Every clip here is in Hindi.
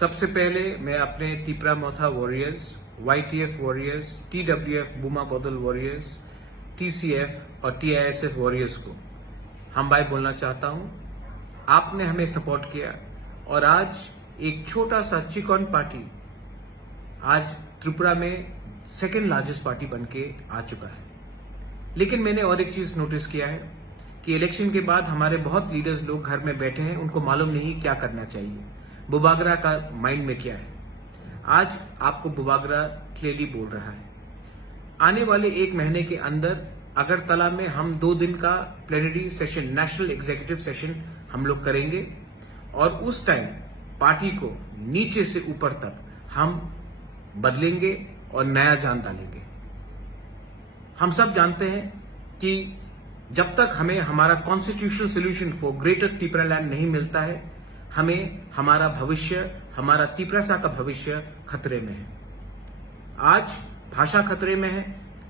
सबसे पहले मैं अपने तिपरा मोथा वॉरियर्स, YTF वॉरियर्स, TWF बुमा बदल वॉरियर्स, TCF और TISF वॉरियर्स को हम भाई बोलना चाहता हूं। आपने हमें सपोर्ट किया और आज एक छोटा सा चिकन पार्टी आज त्रिपुरा में सेकेंड लार्जेस्ट पार्टी बनके आ चुका है। लेकिन मैंने और एक चीज नोटिस किया है कि इलेक्शन के बाद हमारे बहुत लीडर्स लोग घर में बैठे हैं, उनको मालूम नहीं क्या करना चाहिए, बुबागरा का माइंड में क्या है। आज आपको बुबागरा क्लियरली बोल रहा है। आने वाले एक महीने के अंदर अगरतला में हम 2 दिन का plenary session, national executive session हम लोग करेंगे और उस टाइम पार्टी को नीचे से ऊपर तक हम बदलेंगे और नया जान डालेंगे। हम सब जानते हैं कि जब तक हमें हमारा constitutional solution for greater Tipra land नहीं मिलता है, हमें हमारा भविष्य, हमारा तिपरासा का भविष्य खतरे में है। आज भाषा खतरे में है,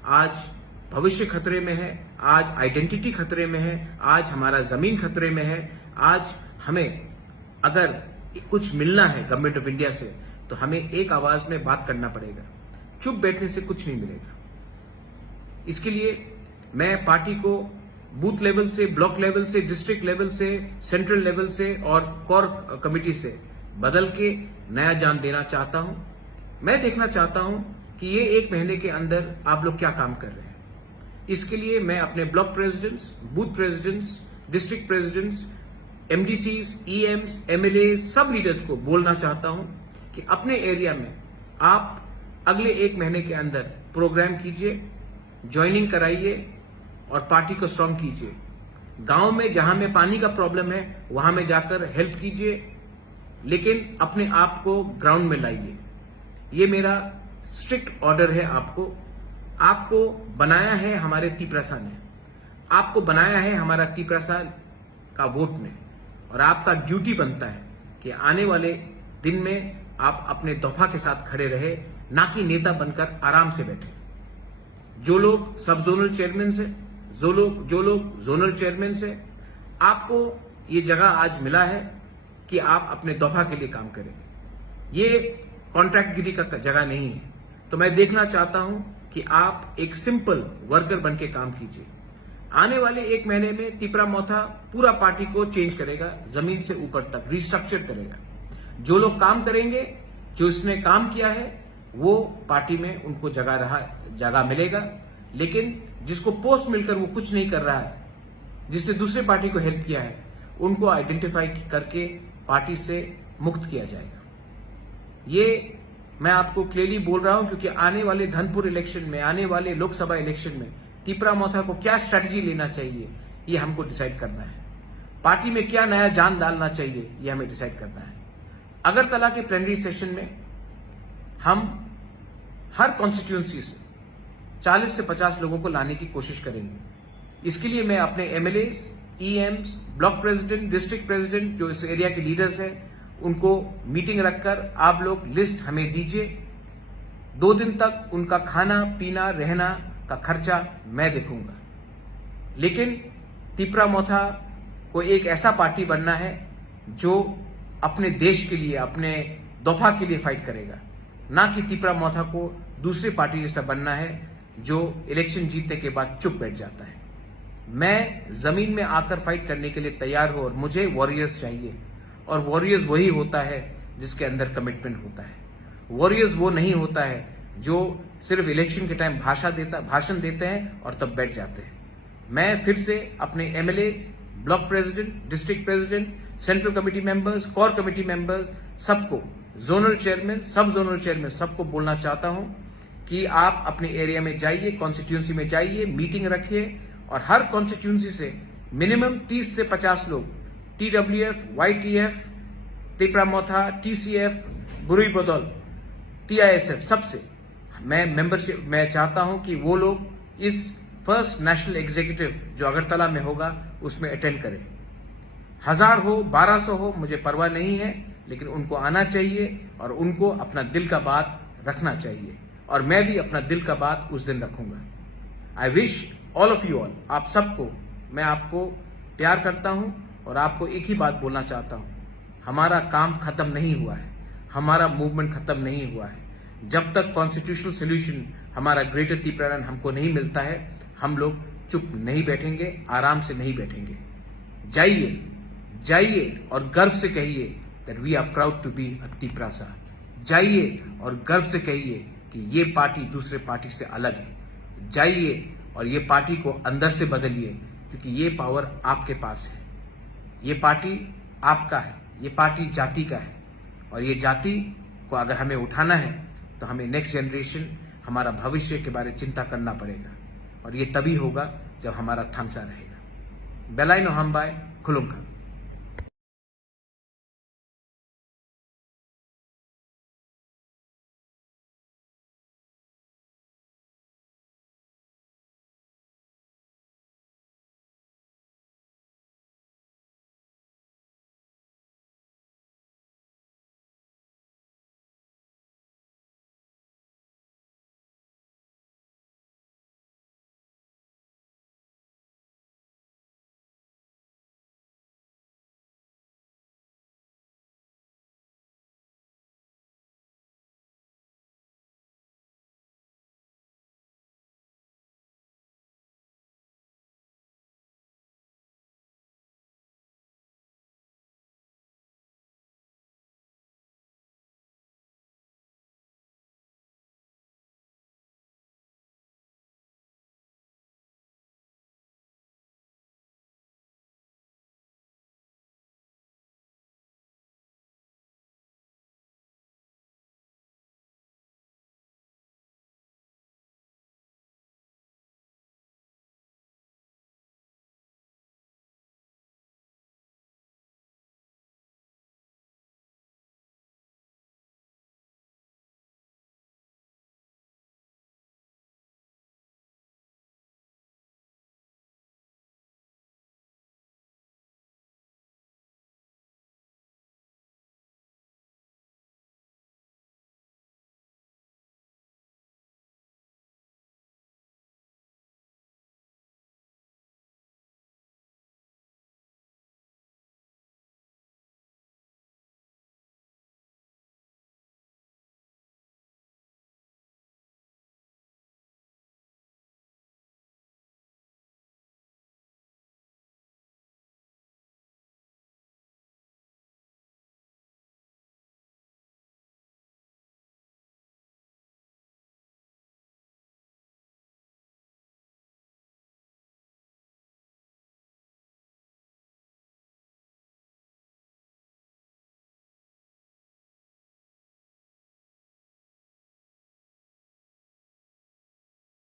आज भविष्य खतरे में है, आज आइडेंटिटी खतरे में है, आज हमारा जमीन खतरे में है। आज हमें अगर कुछ मिलना है गवर्नमेंट ऑफ इंडिया से तो हमें एक आवाज में बात करना पड़ेगा। चुप बैठने से कुछ नहीं मिलेगा। इसके लिए मैं पार्टी को बूथ लेवल से, ब्लॉक लेवल से, डिस्ट्रिक्ट लेवल से, सेंट्रल लेवल से और कोर कमेटी से बदल के नया जान देना चाहता हूं। मैं देखना चाहता हूं कि ये 1 महीने के अंदर आप लोग क्या काम कर रहे हैं। इसके लिए मैं अपने block presidents, booth presidents, district presidents, MDCs, EMs, MLA सब लीडर्स को बोलना चाहता हूं कि अपने एरिया में आप अगले 1 महीने के अंदर प्रोग्राम कीजिए, ज्वाइनिंग कराइए और पार्टी को स्ट्रांग कीजिए। गांव में जहां में पानी का प्रॉब्लम है वहां में जाकर हेल्प कीजिए, लेकिन अपने आप को ग्राउंड में लाइए। ये मेरा स्ट्रिक्ट ऑर्डर है आपको। आपको बनाया है हमारे तिपरासा ने, आपको बनाया है हमारा तिपरासा का वोट में, और आपका ड्यूटी बनता है कि आने वाले दिन में आप अपने दफा के साथ खड़े रहे, ना कि नेता बनकर आराम से बैठे। जो लोग सब जोनल चेयरमैन से, जो लोग जोनल चेयरमैन से, आपको ये जगह आज मिला है कि आप अपने दफा के लिए काम करें। ये कॉन्ट्रैक्टगिरी का जगह नहीं है। तो मैं देखना चाहता हूं कि आप एक सिंपल वर्कर बन के काम कीजिए। आने वाले 1 महीने में तिपरा मोथा पूरा पार्टी को चेंज करेगा, जमीन से ऊपर तक रिस्ट्रक्चर करेगा। जो लोग काम करेंगे, जो इसने काम किया है, वो पार्टी में उनको जगह मिलेगा। लेकिन जिसको पोस्ट मिलकर वो कुछ नहीं कर रहा है, जिसने दूसरे पार्टी को हेल्प किया है, उनको आइडेंटिफाई करके पार्टी से मुक्त किया जाएगा। ये मैं आपको क्लियरली बोल रहा हूं क्योंकि आने वाले धनपुर इलेक्शन में, आने वाले लोकसभा इलेक्शन में तिपरा मोथा को क्या स्ट्रैटेजी लेना चाहिए ये हमको डिसाइड करना है। पार्टी में क्या नया जान डालना चाहिए ये हमें डिसाइड करना है। अगरतला के प्लेनरी सेशन में हम हर कॉन्स्टिट्यूएंसी से 40 से 50 लोगों को लाने की कोशिश करेंगे। इसके लिए मैं अपने MLAs, EMs, block president, district president, जो इस एरिया के लीडर्स हैं, उनको मीटिंग रखकर आप लोग लिस्ट हमें दीजिए। 2 दिन तक उनका खाना पीना रहना का खर्चा मैं देखूंगा। लेकिन तिपरा मोथा को एक ऐसा पार्टी बनना है जो अपने देश के लिए, अपने दफा के लिए फाइट करेगा, ना कि तिपरा मोथा को दूसरी पार्टी जैसा बनना है जो इलेक्शन जीतने के बाद चुप बैठ जाता है। मैं जमीन में आकर फाइट करने के लिए तैयार हूं और मुझे वॉरियर्स चाहिए। और वॉरियर्स वही होता है जिसके अंदर कमिटमेंट होता है। वॉरियर्स वो नहीं होता है जो सिर्फ इलेक्शन के टाइम भाषण देते हैं और तब बैठ जाते हैं। मैं फिर से अपने MLAs, block president, district president, central committee members, core committee members, सबको, जोनल चेयरमैन, सब जोनल चेयरमैन, सबको बोलना चाहता हूं कि आप अपने एरिया में जाइए, कॉन्स्टिट्यूंसी में जाइए, मीटिंग रखिए और हर कॉन्स्टिट्यूंसी से मिनिमम 30 से 50 लोग, TWF, YTF, तिपरा मोथा, TCF, बुरुई बदौल, TISF, सबसे मैं मेंबरशिप, मैं चाहता हूं कि वो लोग इस फर्स्ट नेशनल एग्जीक्यूटिव जो अगरतला में होगा उसमें अटेंड करें। 1000 हो, 1200 हो, मुझे परवाह नहीं है, लेकिन उनको आना चाहिए और उनको अपना दिल का बात रखना चाहिए। और मैं भी अपना दिल का बात उस दिन रखूंगा। I wish all of you all, आप सबको, मैं आपको प्यार करता हूं और आपको एक ही बात बोलना चाहता हूं, हमारा काम खत्म नहीं हुआ है। हमारा मूवमेंट खत्म नहीं हुआ है। जब तक कॉन्स्टिट्यूशनल सोल्यूशन हमारा ग्रेटर त्रिपुरालैंड हमको नहीं मिलता है, हम लोग चुप नहीं बैठेंगे, आराम से नहीं बैठेंगे। जाइए जाइए और गर्व से कहिए that we are proud to be a त्रिपुरासा। जाइए और गर्व से कहिए कि ये पार्टी दूसरे पार्टी से अलग है। जाइए और ये पार्टी को अंदर से बदलिए, क्योंकि ये पावर आपके पास है। ये पार्टी आपका है, ये पार्टी जाति का है, और ये जाति को अगर हमें उठाना है तो हमें नेक्स्ट जनरेशन, हमारा भविष्य के बारे में चिंता करना पड़ेगा, और ये तभी होगा जब हमारा थांसा रहेगा। बेलाइनो हमबाय खुलुमखा।